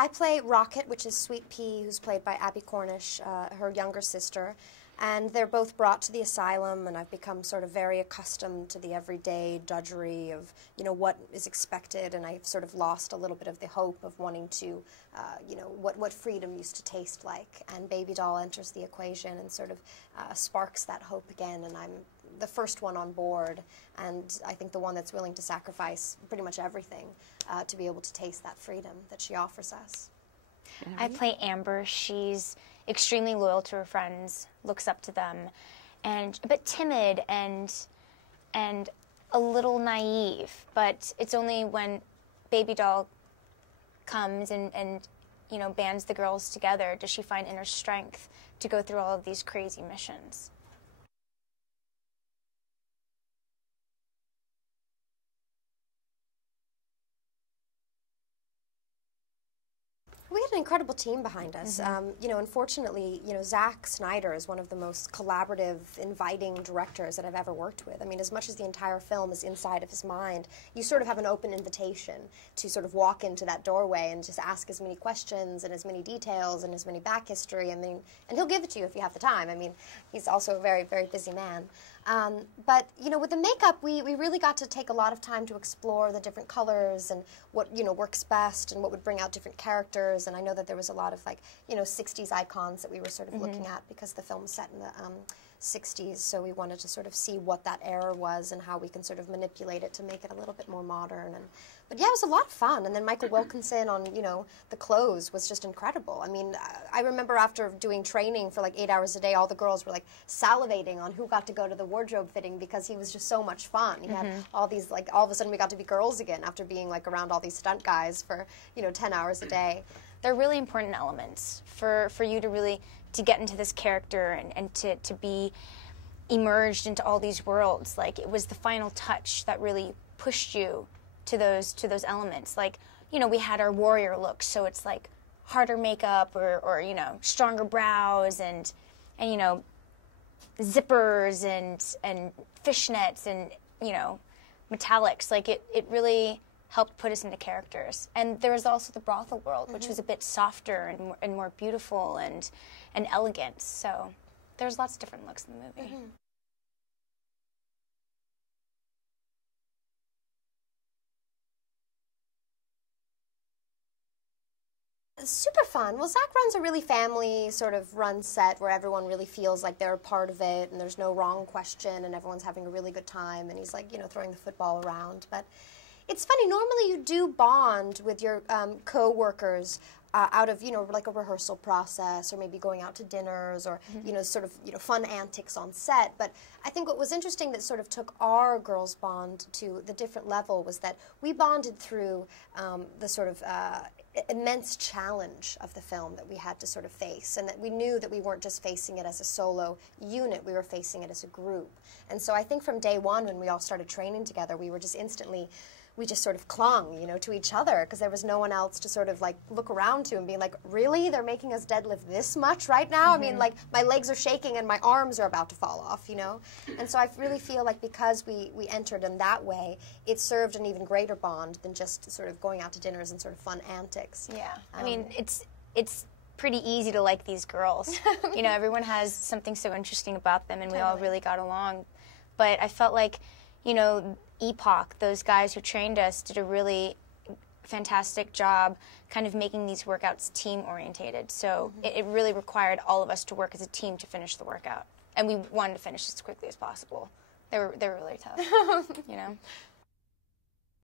I play Rocket, which is Sweet Pea, who's played by Abby Cornish, her younger sister. And they're both brought to the asylum, and I've become sort of very accustomed to the everyday drudgery of, you know, what is expected, and I've sort of lost a little bit of the hope of wanting to, you know, what freedom used to taste like. And Baby Doll enters the equation and sort of sparks that hope again, and I'm the first one on board, and I think the one that's willing to sacrifice pretty much everything to be able to taste that freedom that she offers us. I play Amber. She's extremely loyal to her friends, looks up to them, and a bit timid and a little naive. But it's only when Baby Doll comes and you know, bands the girls together does she find inner strength to go through all of these crazy missions. We had an incredible team behind us. You know, unfortunately, you know, Zack Snyder is one of the most collaborative, inviting directors that I've ever worked with. I mean, as much as the entire film is inside of his mind, you sort of have an open invitation to sort of walk into that doorway and just ask as many questions and as many details and as many back history. I mean, and he'll give it to you if you have the time. I mean, he's also a very, very busy man. But, you know, with the makeup, we really got to take a lot of time to explore the different colors and what, you know, works best and what would bring out different characters. And I know that there was a lot of, like, you know, 60s icons that we were sort of looking at because the film was set in the 60s. So we wanted to sort of see what that era was and how we can sort of manipulate it to make it a little bit more modern. But yeah, it was a lot of fun. And then Michael Wilkinson on, you know, the clothes was just incredible. I mean, I remember after doing training for like 8 hours a day, all the girls were like salivating on who got to go to the wardrobe fitting because he was just so much fun. He had all these, like, all of a sudden we got to be girls again after being like around all these stunt guys for, you know, 10 hours a day. They're really important elements for you to really, to get into this character and to be emerged into all these worlds. Like, it was the final touch that really pushed you to those elements. Like, you know, we had our warrior look, so it's like harder makeup or you know, stronger brows and you know, zippers and fishnets and, you know, metallics. Like, it really helped put us into characters. And there was also the brothel world, which was a bit softer and more beautiful and elegant. So there's lots of different looks in the movie. Super fun. Well, Zack runs a really family sort of run set where everyone really feels like they're a part of it and there's no wrong question and everyone's having a really good time and he's, like, you know, throwing the football around. But it's funny, normally you do bond with your co-workers out of, you know, like a rehearsal process or maybe going out to dinners or, you know, sort of, you know, fun antics on set. But I think what was interesting that sort of took our girls' bond to the different level was that we bonded through the sort of immense challenge of the film that we had to sort of face, and that we knew that we weren't just facing it as a solo unit, we were facing it as a group. And so I think from day one when we all started training together, we were just instantly, we just sort of clung, you know, to each other because there was no one else to sort of like look around to and be like, really? They're making us deadlift this much right now? I mean, like, my legs are shaking and my arms are about to fall off, you know? And so I really feel like because we entered in that way, it served an even greater bond than just sort of going out to dinners and sort of fun antics. Yeah. I mean, it's pretty easy to like these girls. You know, everyone has something so interesting about them and we all really got along. But I felt like, you know, Epoch, those guys who trained us, did a really fantastic job kind of making these workouts team-orientated. So it really required all of us to work as a team to finish the workout. And we wanted to finish as quickly as possible. They were really tough, you know?